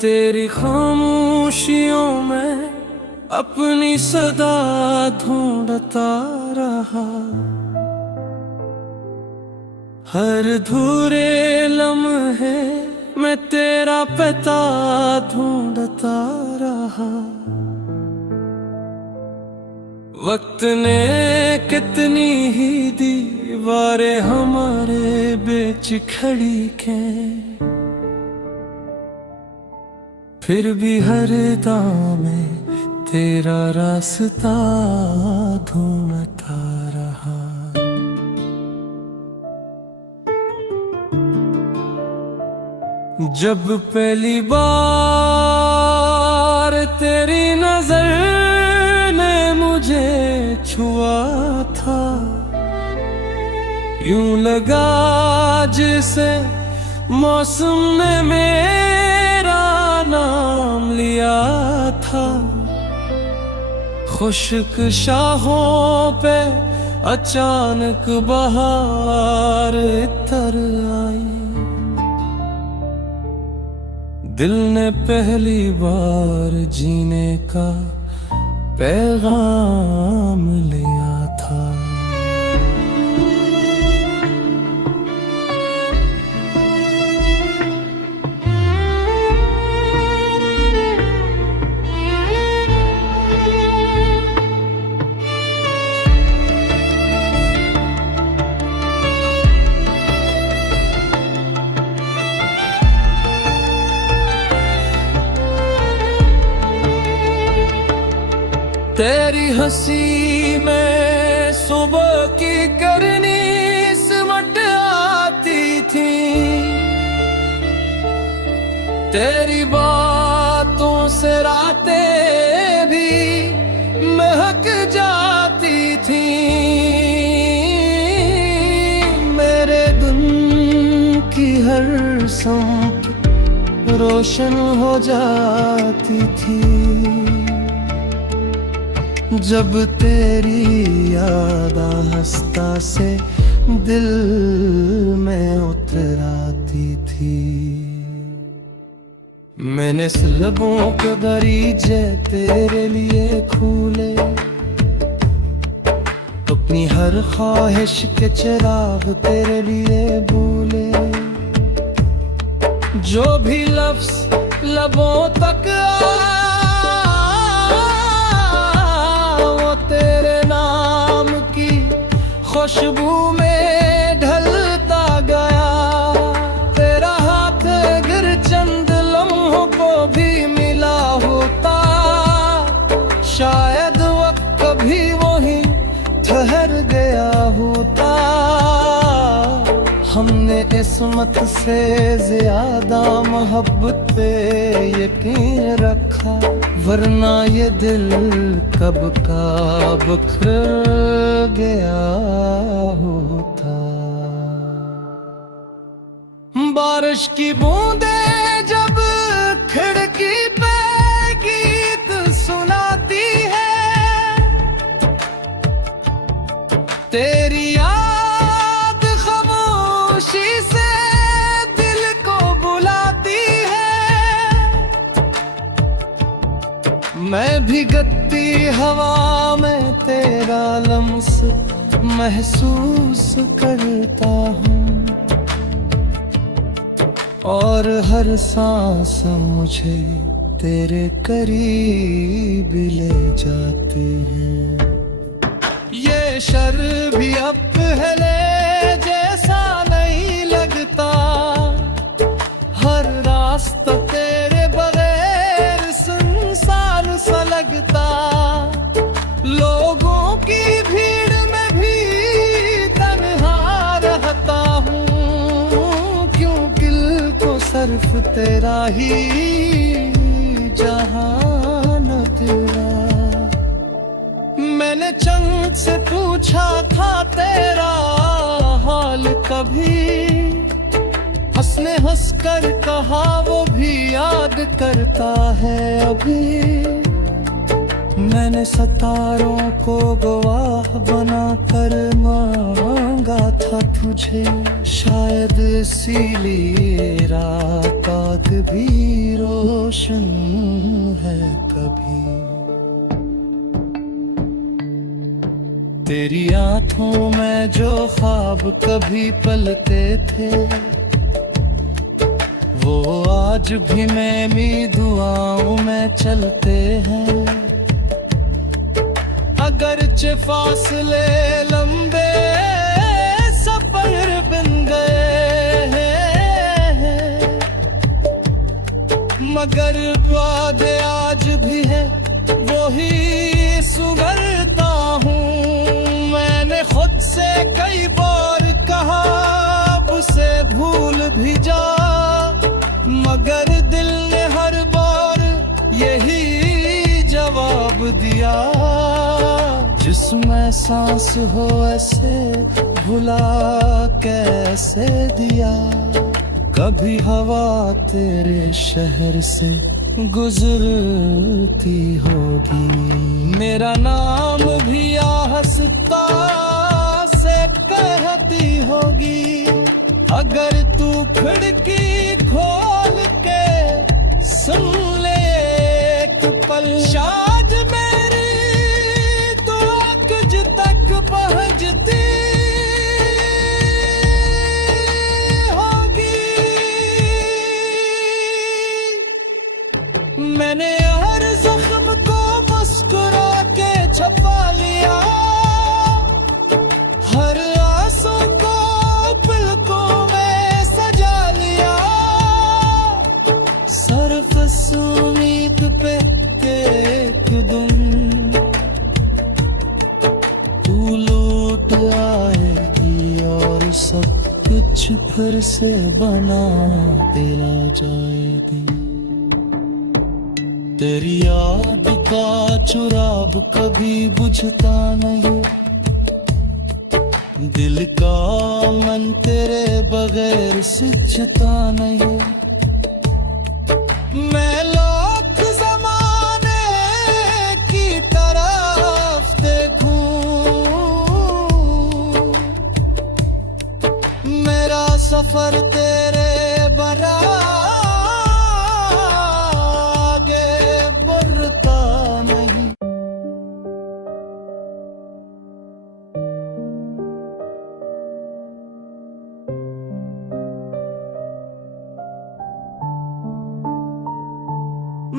तेरी खामोशियों में अपनी सदा ढूंढता रहा। हर धूरे लम्हे में तेरा पता ढूंढता रहा। वक्त ने कितनी ही दीवारें हमारे बीच खड़ी के, फिर भी हर दाम में तेरा रास्ता ढूंढता रहा। जब पहली बार तेरी नजर ने मुझे छुआ था, यूं लगा जैसे मौसम ने मेरा नाम लिया था। खुश्क शाहों पे अचानक बहार इतर आई। दिल ने पहली बार जीने का पैगाम लिया था। तेरी हंसी में सुबह की करनी सिमट आती थी। तेरी बातों से रातें भी महक जाती थी। मेरे दिन की हर सांस रोशन हो जाती थी जब तेरी याद हंसता से दिल में उतर आती थी। मैंने लबों के दरीजे तेरे लिए खोले, अपनी हर ख्वाहिश के चिराग तेरे लिए बोले। जो भी लफ्ज़ लबों तक खुशबू में ढलता गया। तेरा हाथ गिर चंद लम्हों को भी मिला होता, शायद वक्त कभी वही ठहर गया होता। हमने किस्मत से ज्यादा मोहब्बत पे यकीन रखा, वरना ये दिल कब का बिखर गया होता। बारिश की बूंदें जब खिड़की पे गीत सुनाती है, तेरी याद खामोशी से दिल को बुलाती है। मैं भीगती हवा में तेरा लम्स महसूस करता हूँ, और हर सांस मुझे तेरे करीब ले जाते हैं। ये शर भी अब पहले जैसा नहीं लगता, हर रास्ता तेरे बगैर सुनसान सा लगता। लोगों की भीड़ में भी तन्हा रहता हूँ, क्यों दिल को सिर्फ तेरा ही जहान तेरा। मैंने चंद से पूछा था तेरा हाल कभी, हंसने हंसकर कहा वो भी याद करता है अभी। मैंने सितारों को गवाह बनाकर मांगा था तुझे, शायद इसीलिए रात रात भी रोशन है कभी। तेरी आंखों में जो ख्वाब कभी पलते थे, वो आज भी मेरी दुआओं में चलते हैं। अगरचे फासले लंबे सफर बन गए हैं, मगर वादे आज भी है वही सुगरता हूँ। मैंने खुद से कई बार कहा अब उसे भूल भी जा, मगर दिल ने हर बार यही जवाब दिया। जिसमें सांस हो ऐसे भुला कैसे दिया। कभी हवा तेरे शहर से गुजरती होगी, मेरा नाम भी आहिस्ता से कहती होगी। अगर तू खिड़की खोल के सुन ले एक पल, शायद मेरी तो अकज तक पहुंचती होगी। मैंने हर जख्म को मुस्कुरा के छुपा लिया, हर आंसू को पलकों में सजा लिया। सिर्फ उम्मीद पे के एक दिन तू लौट आएगी और सब कुछ फिर से बना दिला जाएगी। तेरी याद का चुराग कभी बुझता नहीं, दिल का मन तेरे बगैर सिचता नहीं। मैं लाख ज़माने की तरफ देखूं, मेरा सफर तेरे बरा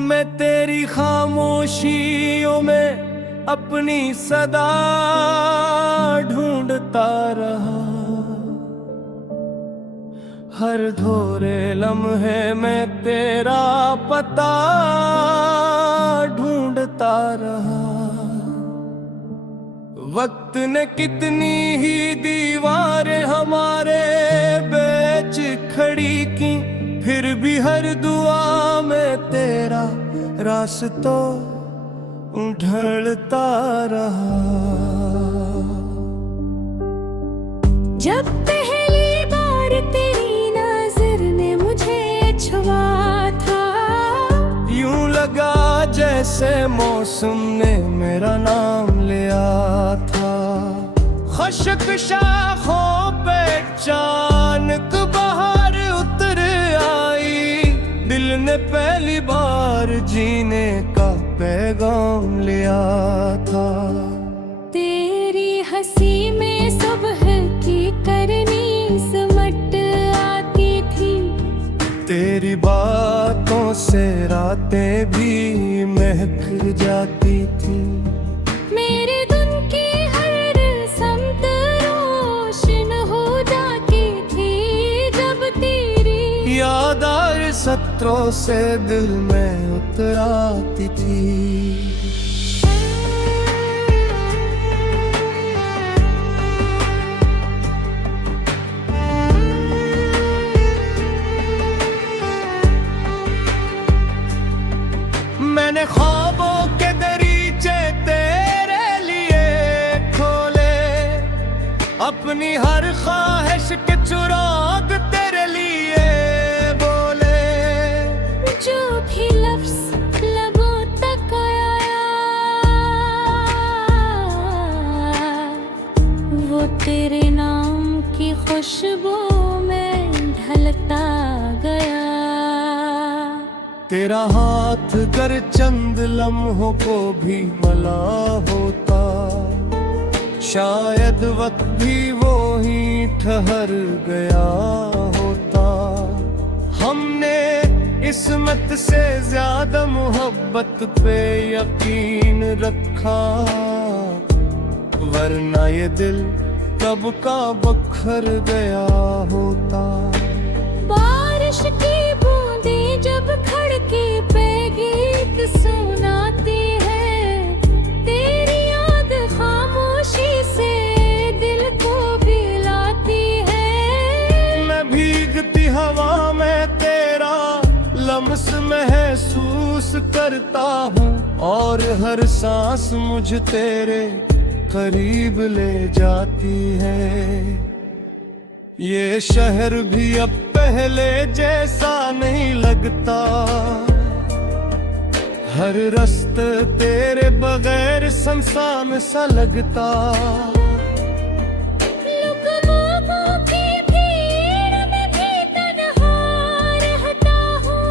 मैं तेरी खामोशियों में अपनी सदा ढूंढता रहा, हर धोरे लम्हे में तेरा पता ढूंढता रहा। वक्त ने कितनी ही दीवारें हमारे बीच खड़ी की, फिर भी हर दुआ में तेरा रास्ता ढलता रहा। जब पहली बार तेरी नजर ने मुझे छुआ था, यूं लगा जैसे मौसम ने मेरा नाम लिया था। खुशक शाखों पे अचानक बहार उतर आई, दिल ने पहली बार जीने का पैगाम लिया था। तेरी हंसी में सुबह की करनी समट आती थी, तेरी बातों से रातें भी महक जाती थी। मेरे दिन की हर समत रोशन हो जाती थी, जब तेरी याद आर सत्रों से दिल में उतर आती थी। मैंने ख्वाबों के दरीचे तेरे लिए खोले, अपनी हर ख्वाहिश के चुराग तेरे लिए बोले। जो भी लफ्ज़ लबों तक आया, वो तेरे नाम की खुशबू में ढलता गया। तेरा हाथ गर चंद लम्हों को भी मला होता, शायद वक्त भी वो ही ठहर गया होता। हमने किस्मत से ज्यादा मोहब्बत पे यकीन रखा, वरना ये दिल कब का बखर गया होता। बारिश की बूंदें जब खड़के पे गीत सुनाती है, तेरी याद खामोशी से दिल को बिलाती है। मैं भीगती हवा में तेरा लम्स महसूस करता हूँ, और हर सांस मुझ तेरे करीब ले जाती है। ये शहर भी अब पहले जैसा नहीं लगता, हर रास्ता तेरे बगैर सुनसान सा लगता। लोगों की भीड़ में भी तन्हा रहता हूँ,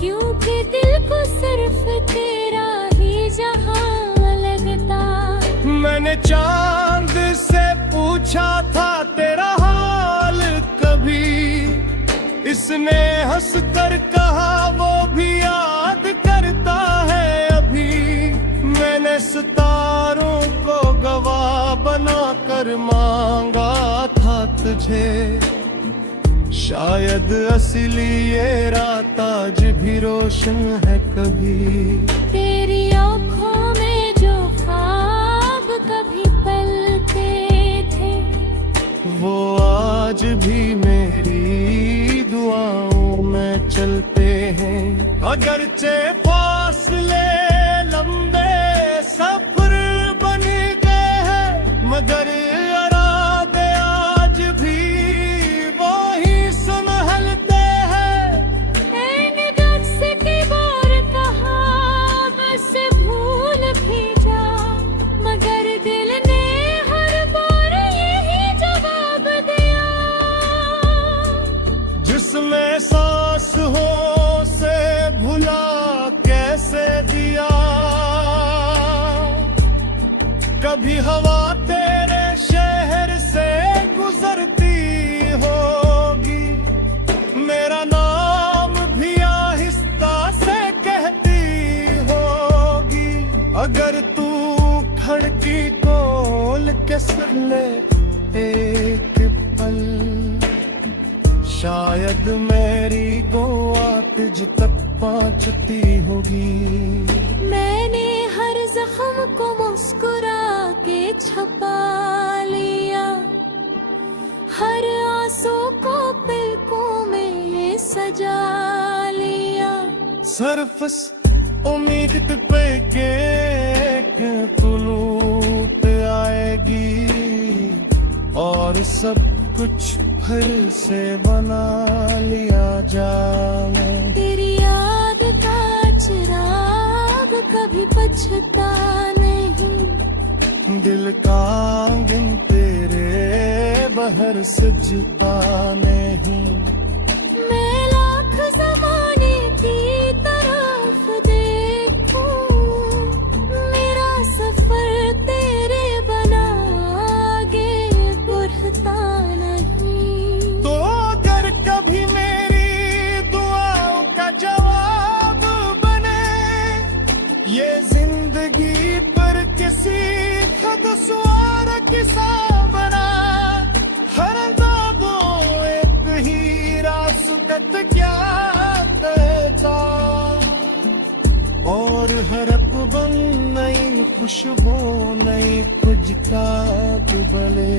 क्योंकि दिल को सिर्फ तेरा ही जहां लगता। मैंने चांद से पूछा था तेरा हाल कभी, इसने हंस कर कहा वो भी याद करता है अभी। मैंने सितारों को गवाह बनाकर मांगा था तुझे, शायद असली ये रात आज भी रोशन है कभी। तेरी आँखों में जो ख्वाब कभी पलते थे, वो आज भी मेरी दुआओं में चलते हैं। अगरचे फासले लंबे सफर बन गए हैं, मगर इरादे आज भी वो ही संभलते हैं। मैंने नफ्स की बार कहा बस भूल भी जा, मगर दिल ने हर बार यही जवाब दिया। जिसमें सांस हो से भुला कैसे दिया, कभी हवा तेरे शहर से गुजरती होगी, मेरा नाम भी आहिस्ता से कहती होगी। अगर तू खिड़की खोल के सुन ले एक पल, शायद मेरी दुआ तुझ तक पहुंचती होगी। मैंने हर जख्म को मुस्कुरा के छपा लिया, हर आंसू को पलकों में सजा लिया। सिर्फ उम्मीद पे के एक तुलूट आएगी, और सब कुछ फिर से बना लिया जाए। तेरी याद का चिराग कभी बचता नहीं, दिल का आंगन तेरे बहर सजता नहीं। मैं लाख ज़माने की तरफ देखूं, मेरा सफर तेरे बना आगे बढ़ता नहीं। तो अगर कभी मेरी दुआओं का जवाब बने, ये जिंदगी पर किसी खुदसवार किसा बना, हर नामों एक ही रास्ता क्या था, और हर बन नई खुशबू नई खुजता दुबले।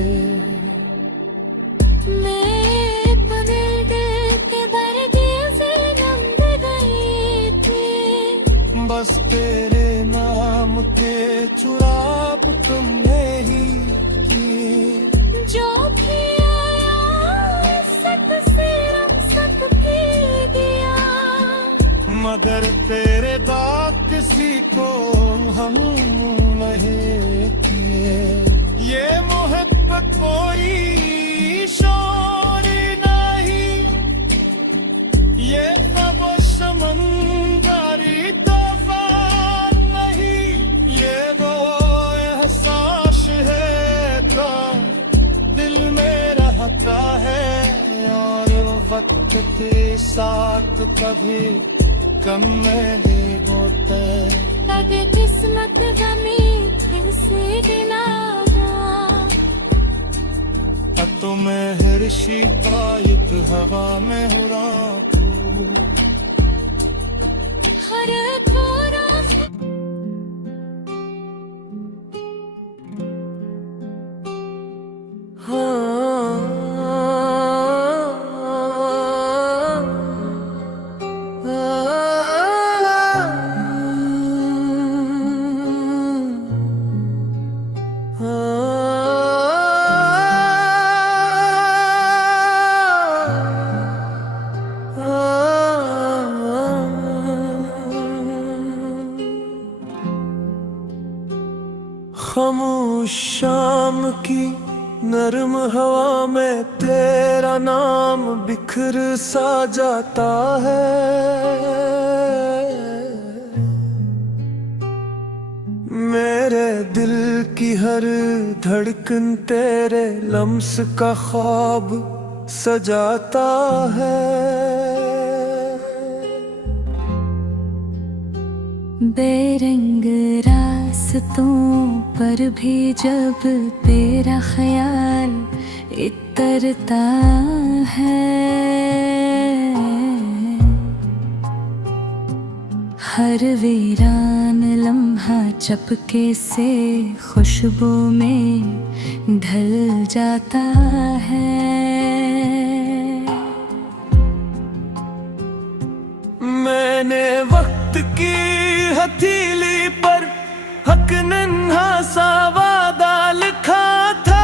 मैं पगल दिल के दर्द से नंद गई थी, बस तेरे नाम के चुराप तुमने ही किए। जो भी आया सत से रमसत भी गया, मगर तेरे दाग किसी को हम नहीं किए। ये मोहब्बत कोई शोर नहीं, ये सब वक्त तेरे साथ कभी कम नहीं होता। लगे किस्मत जमीन फिर से गिनागा। अब तो मैं हर शिकायत हवा में हो राखूं। हर थोड़ा सा खामोश शाम की नरम हवा में तेरा नाम बिखर सा जाता है। मेरे दिल की हर धड़कन तेरे लम्स का ख्वाब सजाता है। बेरंग रास्तों पर भी जब तेरा ख्याल इतरता है। हर वीरान लम्हा चपके से खुशबू में ढल जाता है। मैंने वक्त की हथेली पर हक नन्हा सा वादा लिखा था।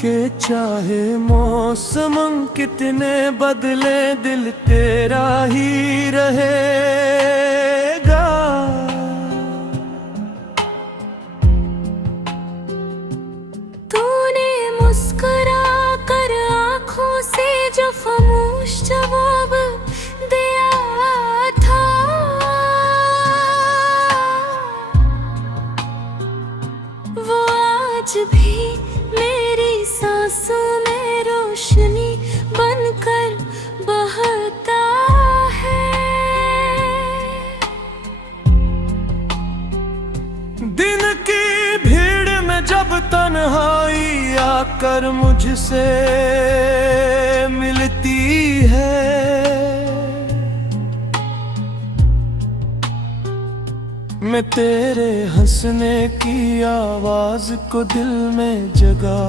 कि चाहे मौसम कितने बदले दिल तेरा ही रहेगा। तूने मुस्कुरा कर आँखों से जो खामोश जवाब दिया था। वो आज भी मेरी सांसों में रोशनी बनकर बहता है। दिन की भीड़ में जब तन्हाई आकर मुझसे मिलती है। मैं तेरे हंसने की आवाज को दिल में जगा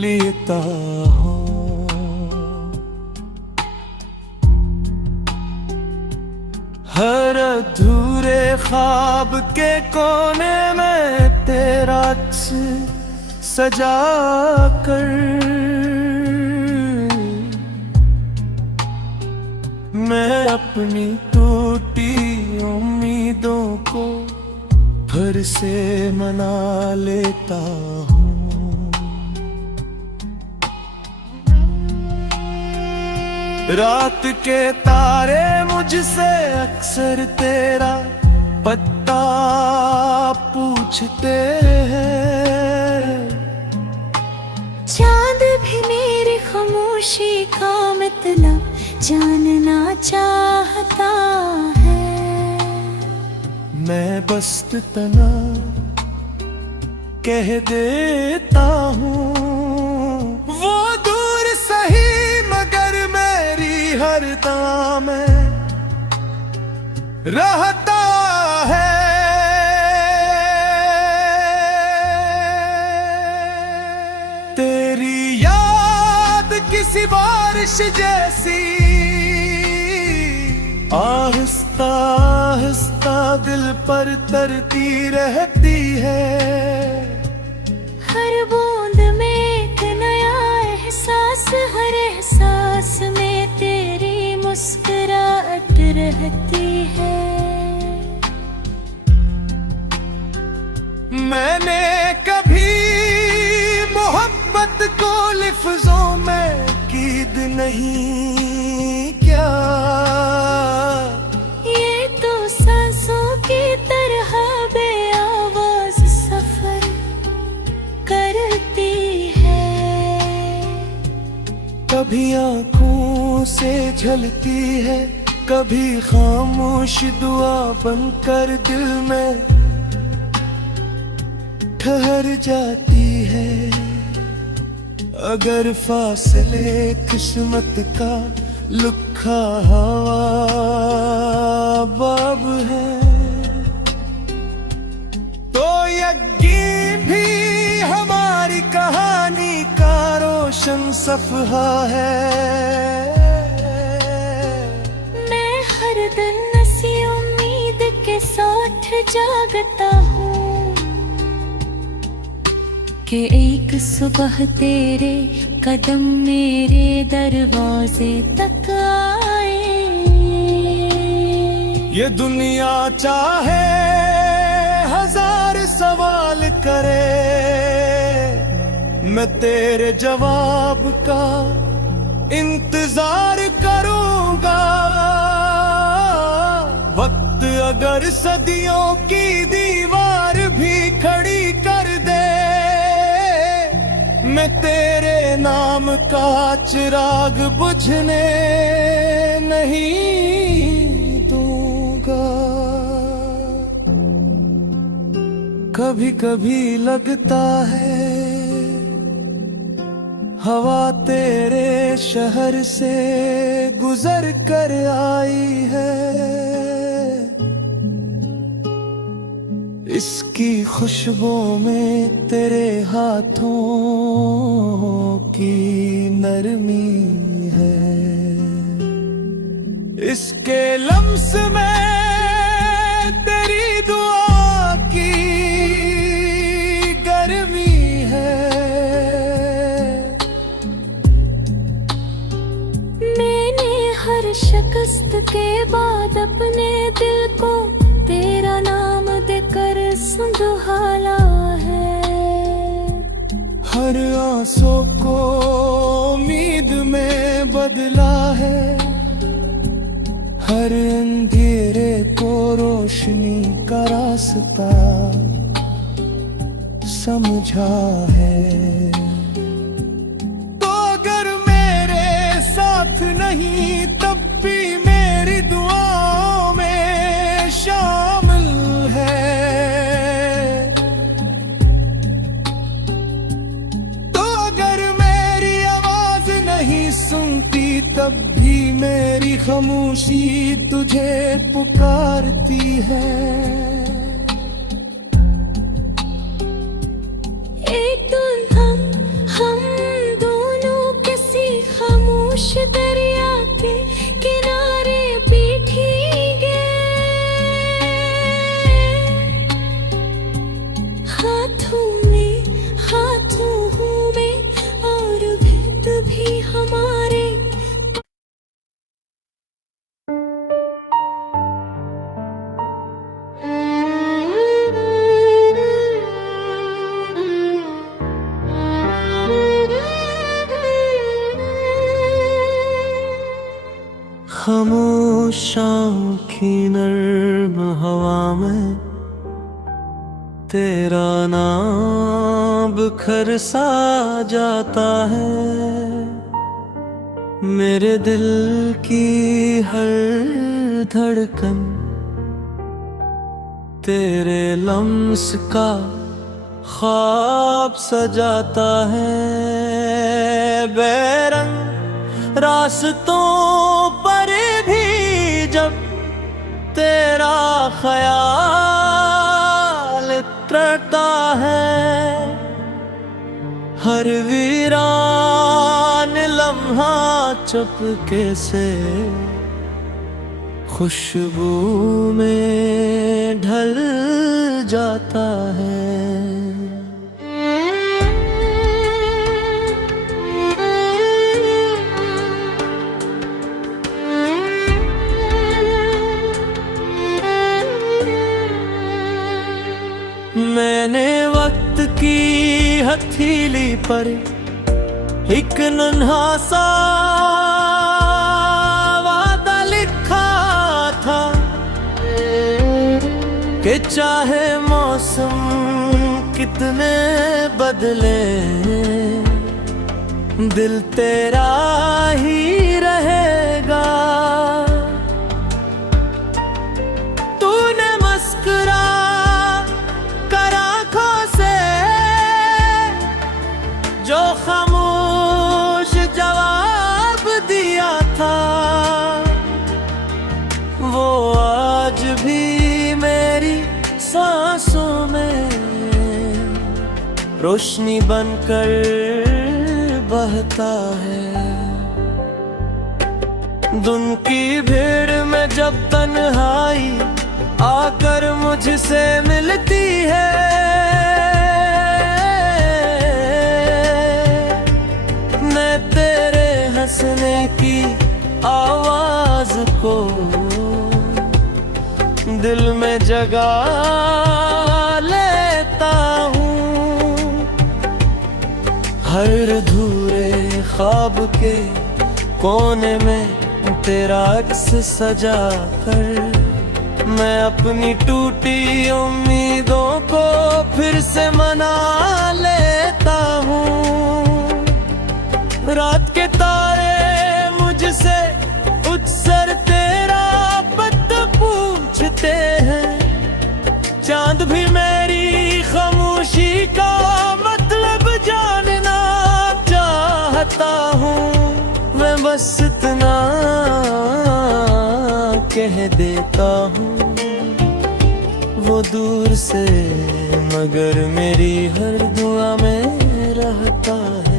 लेता हूँ। हर अधूरे ख्वाब के कोने में तेरा अक्स सजा कर मैं अपनी टूटी उम्मीदों को फिर से मना लेता हूँ। रात के तारे मुझसे अक्सर तेरा पत्ता पूछते हैं। चांद भी मेरी खामोशी का मतलब जानना चाहता है। मैं बस इतना कह देता हूँ। वो दूर सही मगर मेरी हर दाम में रहता है। तेरी याद किसी बारिश जैसी आहिस्ता आहिस्ता दिल पर तरती रहती है। हर बूंद में एक नया एहसास, हर एहसास में तेरी मुस्कुराहट रहती है। मैंने कभी मोहब्बत को लिफ्जों में कीद नहीं क्या। ये तो सांसों की तरह बेआवाज सफर गुजरती है, कभी खामोश दुआ बनकर दिल में ठहर जाती है। अगर फासले किस्मत का लिखा हवा बाब है, तो यकीन भी हमारी कहानी का रोशन सफहा है। मैं हर दिन इसी उम्मीद के साथ जागता हूँ कि एक सुबह तेरे कदम मेरे दरवाजे तक आए। ये दुनिया चाहे हजार सवाल करे, मैं तेरे जवाब का इंतजार करूंगा। वक्त अगर सदियों की दीवार भी खड़ी कर दे, मैं तेरे नाम का चिराग बुझने नहीं दूंगा। कभी कभी लगता है हवा तेरे शहर से गुजर कर आई है। इसकी खुशबू में तेरे हाथों की नरमी है, इसके लम्स में तेरी दुआ की गर्मी है। मैंने हर शिकस्त के बाद अपने दिल को तेरा नाम देकर संभाला है। हर आंसू को उम्मीद में बदला है, हर अंधेरे को रोशनी का रास्ता समझा है। तो अगर मेरे साथ नहीं तब भी मेरी दुआओं में शामिल है। तो अगर मेरी आवाज नहीं सुनती तब भी मेरी खामोशी तुझे पुकारती है। एक दिन हम दोनों किसी खामोश दरिया के किनारे बैठेंगे। हाथों में और भेद भी हमारे। खामोशां की नर्म हवा में तेरा नाम बिखर सा जाता है। मेरे दिल की हर धड़कन तेरे लम्स का ख्वाब सजाता है। बेरंग रास्तों पर भी जब तेरा ख्याल तरता है, हर वीरान लम्हा चुपके से खुशबू में ढल जाता है। मैंने वक्त की हथेली पर एक नन्हा सा वादा लिखा था कि चाहे मौसम कितने बदले, दिल तेरा ही रहेगा। रोशनी बनकर बहता है। दिन की भीड़ में जब तन्हाई आकर मुझसे मिलती है, मैं तेरे हंसने की आवाज को दिल में जगा लेता हूँ। हर अधूरे ख्वाब के कोने में तेरा अक्स सजा कर मैं अपनी टूटी उम्मीदों को फिर से मना लेता हूँ। रात के तारे मुझसे उत्सर तेरा पता पूछते हैं, चांद भी मेरी खामोशी का मतलब जानना चाहता हूँ। मैं बस इतना कह देता हूँ, वो दूर से मगर मेरी हर दुआ में रहता है।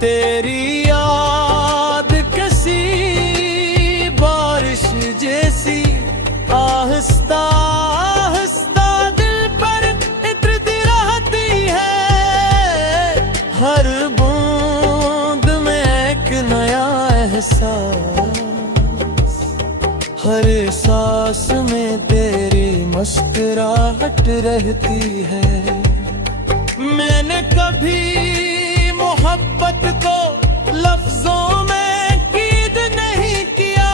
तेरी याद कैसी बारिश जैसी आहिस्ता आहिस्ता दिल पर इतरती रहती है। हर बूंद में एक नया एहसास, हर सांस में तेरी मुस्कुराहट रहती है। मैंने कभी मोहब्बत को लफ्जों में कीद नहीं किया,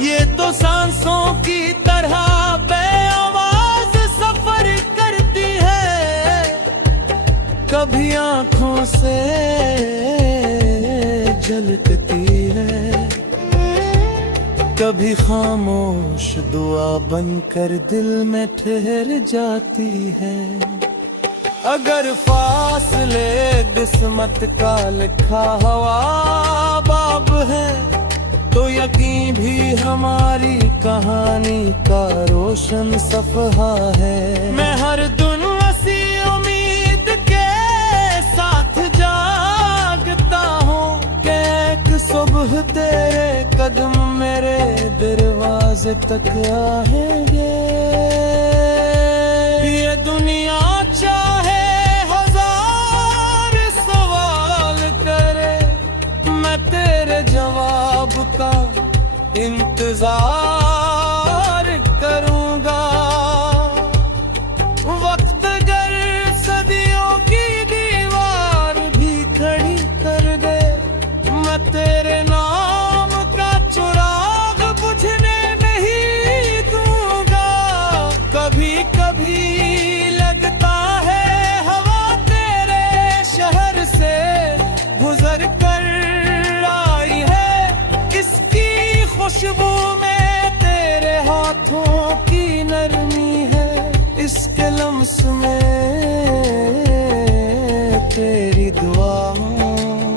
ये तो सांसों की तरह बेआवाज सफर करती है। कभी आंखों से झलकती है, कभी खामोश दुआ बनकर दिल में ठहर जाती है। अगर फासले किस्मत का लिखा हवा बाब है, तो यकीन भी हमारी कहानी का रोशन सफहा है। मैं हर दिन ऐसी उम्मीद के साथ जागता हूँ कि एक सुबह तेरे कदम मेरे दरवाजे तक आएंगे। ये दुनिया चाहे हजार सवाल करे, मैं तेरे जवाब का इंतजार करूंगा। वक्त अगर सदियों की दीवार भी खड़ी कर दे, मैं तेरे नाम का चिराग बुझने नहीं दूंगा। कभी कभी लगता है हवा तेरे शहर से गुजर कर आई है, इसकी खुशबू में तेरे हाथों की नरमी है, इसके लम्स में तेरी दुआओं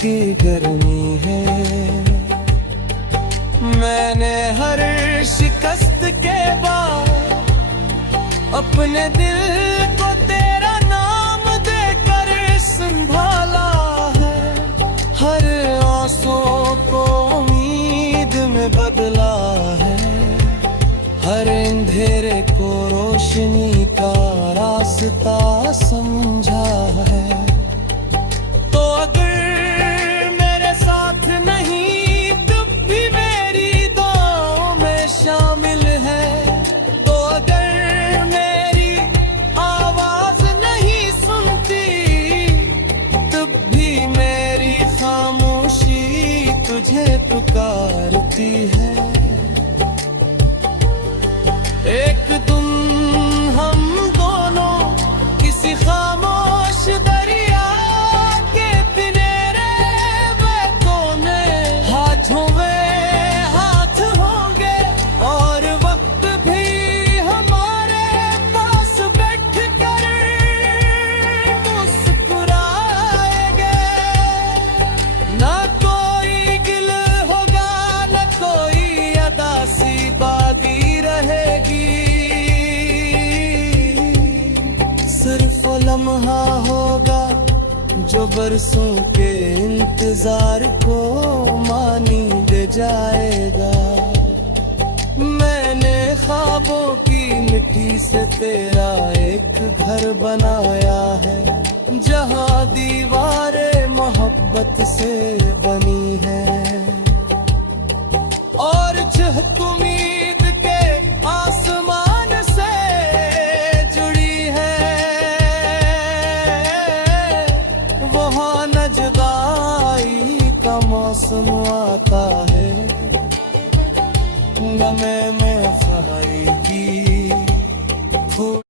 की गर्मी है। मैंने हर शिकस्त के बाद अपने दिल को तेरा नाम देकर संभाला है। हर आंसू को उम्मीद में बदला है, हर अंधेरे को रोशनी का रास्ता समझा है। तो अगर मेरे साथ नहीं तब भी मेरी दुआओं में शामिल है, तो अगर मेरी आवाज नहीं सुनती तब भी मेरी खामोशी तुझे पुकारती है। एक दिन हम दोनों किसी खामोश दरिया के किनारे बैठों में हाथों में हाथ होंगे, और वक्त भी हमारे पास बैठ कर मुस्कुराएंगे। ना कोई गिल होगा न कोई सिर्फ वो लम्हा होगा जो बरसों के इंतजार को मानी दे जाएगा। मैंने ख्वाबों की मिट्टी से तेरा एक घर बनाया है, जहाँ दीवारें मोहब्बत से बनी है और चहक उम्मीद के आसमान से जुड़ी है। वहाँ नजदाई का मौसम आता है, गमे में फहारी की फूल।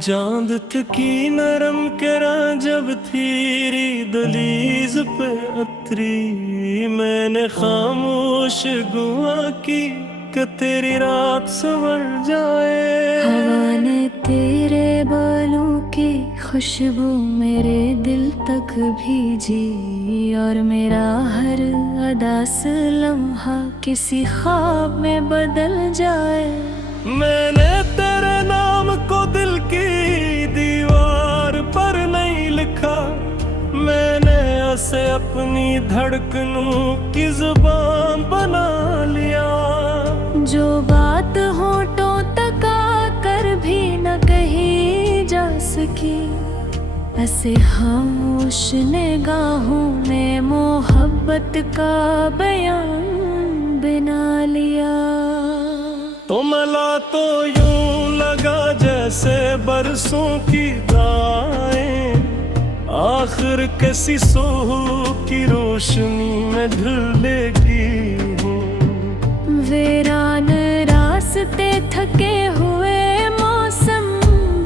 चांद की नरम करा जब थीरी दलीज पे अतरी, मैंने खामोश गुआ की कि तेरी रात संवर जाए। हवा ने तेरे बालों की खुशबू मेरे दिल तक भेजी, और मेरा हर अदास लम्हा किसी ख्वाब में बदल जाए। मैंने तेरे नाम को दिल की दीवार पर नहीं लिखा, मैंने उसे अपनी धड़कनों की जुबान बना लिया। जो बात होठों तक आकर भी न कही जा सकी, ऐसे खामोश निगाहों ने मोहब्बत का बयान बना लिया। तो मला तो यूं लगा जैसे बरसों की दाएं आखिर किसी सोह की रोशनी में ढलेगी हूँ। वीरान रास्ते थके हुए मौसम,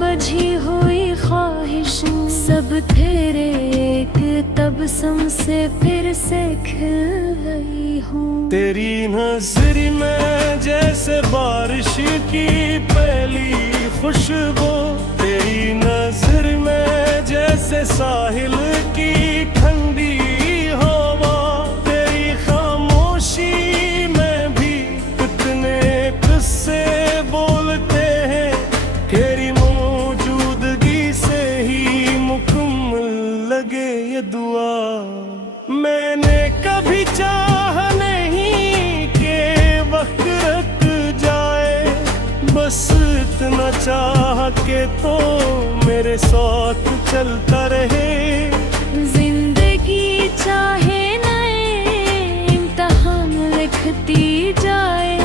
बझी हुई ख्वाहिश, सब तेरे एक तबसम से फिर से खिल गई हूँ। तेरी नजर में जैसे बारिश की पहली खुशबू, तेरी नजर में जैसे साहिल की ठंडी हवा, तेरी खामोशी में भी कितने किस्से बोलते हैं, तेरी मौजूदगी से ही मुकम्मल लगे ये दुआ। मैंने कभी चाह नहीं कि वक्त रुक जाए, बस इतना चाह के तो मेरे साथ चलता रहे। जिंदगी चाहे नए इम्तिहान लिखती जाए,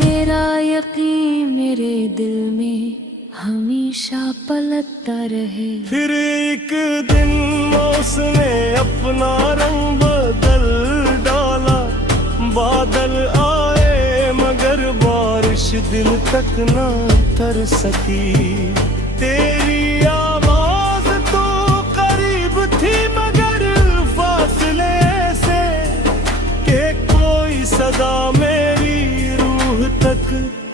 तेरा यकीन मेरे दिल में हमेशा पलता रहे। फिर एक दिन मौसम ने अपना रंग बदल डाला, बादल आए मगर बारिश दिल तक न उतर सकी। तेरी आवाज तो करीब थी मगर फासले से, कि कोई सदा मेरी रूह तक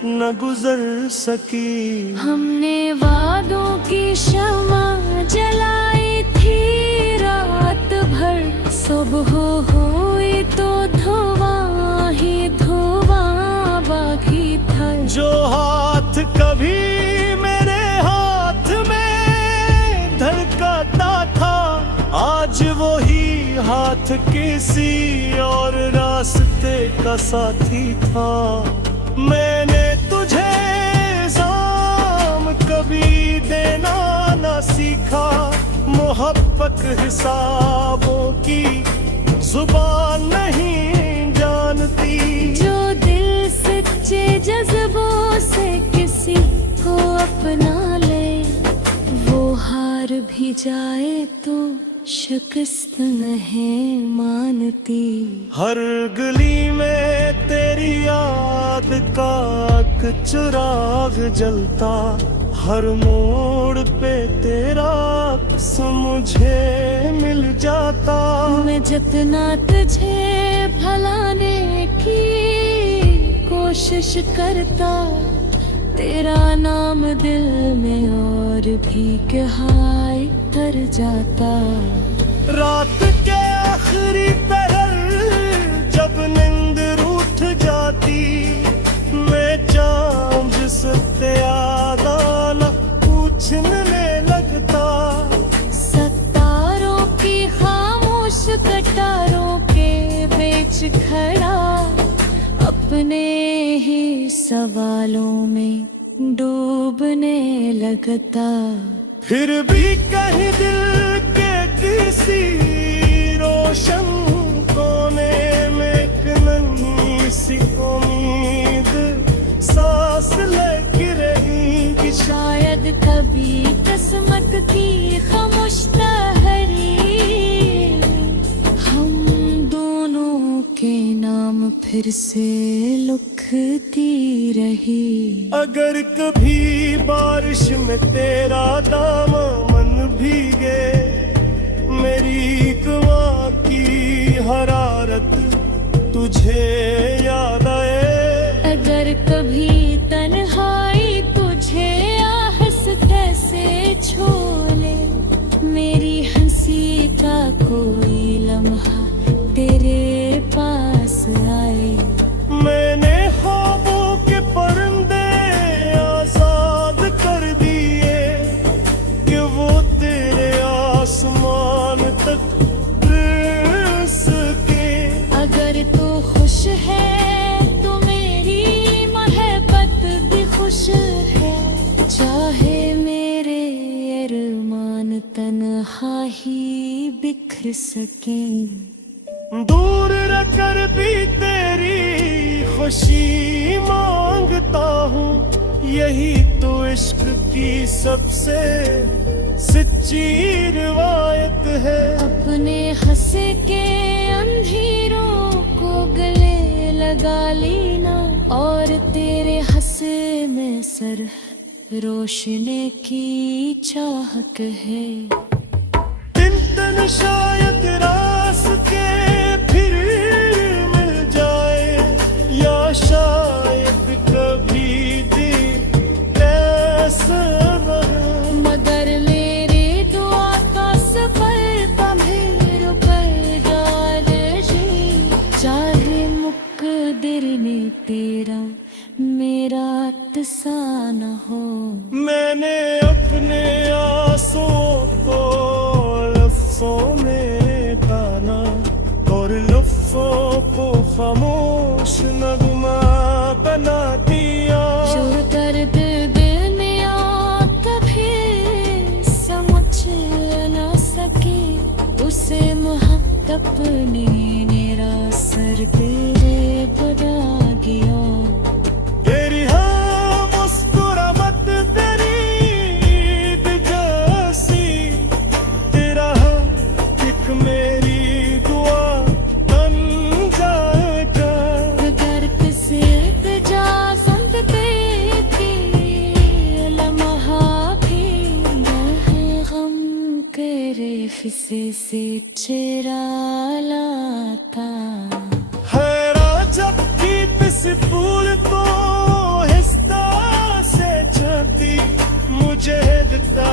न गुजर सकी। हमने वादों की शमा जलाई थी रात भर, सुबह हुई तो धुआं ही धुआं बाकी था। जो हाथ कभी मेरे हाथ में धड़कता था, आज वही हाथ किसी और रास्ते का साथी था। मैंने तुझे इल्ज़ाम कभी देना ना सीखा, मोहब्बत हिसाबों की जुबान नहीं जानती। जो दिल सच्चे जज्बों से किसी को अपना ले, वो हार भी जाए तो शिकस्त नहीं मानती। हर गली में तेरी याद का एक चिराग जलता, हर मोड़ पे तेरा अक्स मुझे मिल जाता। मैं जितना तुझे भलाने की कोशिश करता, तेरा नाम दिल में और भी गहराई तर जाता। रात के आखिरी पहर जब नींद रूठ जाती, मैं चांद से याद आना पूछने लगता। सितारों की खामोश कटारों के बीच खड़ा, अपने ही सवालों में डूबने लगता। फिर भी कहीं दिल के किसी रोशन कोने में एक नन्ही सी उम्मीद सांस लेके रहेगी। शायद कभी किस्मत की खामोश लहरी हम दोनों के नाम फिर से लिखती रही। अगर कभी बारिश में तेरा दामन भीगे, मेरी दुआ की हरारत तुझे याद आए। अगर कभी तन्हाई तुझे आहस कैसे छोले, मेरी हंसी का कोई लम्हा तेरे पास आए। मैंने ख्वाबों के परंदे आजाद कर दिए कि वो तेरे आसमान तक उड़ सके। अगर तू खुश है तो मेरी मोहब्बत भी खुश है, चाहे मेरे अरमान तन्हा ही बिखर सकें। दूर रखकर भी तेरी खुशी मांगता हूँ, यही तो इश्क की सबसे सच्ची रिवायत है। अपने हंसे के अंधेरों को गले लगा लेना, और तेरे हंसे में सर रोशनी की चाहत है। दिन शायद रास्ते फिर मिल जाए, या शायद कभी दिन ऐसा रहे। मगर मेरे दुआ का सफर पमेर कर डाले जी, चाहे मुकद्दर ने तेरा मेरा तसाना हो। मैंने अपने आंसुओं को लफ्ज़ों में गाना, और लफ्ज़ों को खामोश नगमा बना दिया। जो दर्द दिल में आ कभी समझ न सके, उसे मुहब्बत ने मेरा सर तेरे बना गया। तेरी हाँ मुस्कुराहट तेरी ईद जैसी, तेरा हाँ एक मेरी दुआ बन जाएगा। अगर किसी इजाज़त देती लम्हा भी मैं गम के रेफसे से चेहरा लाता। हैरान जब गीत से फूल तो हिस्सा से छाती मुझे देता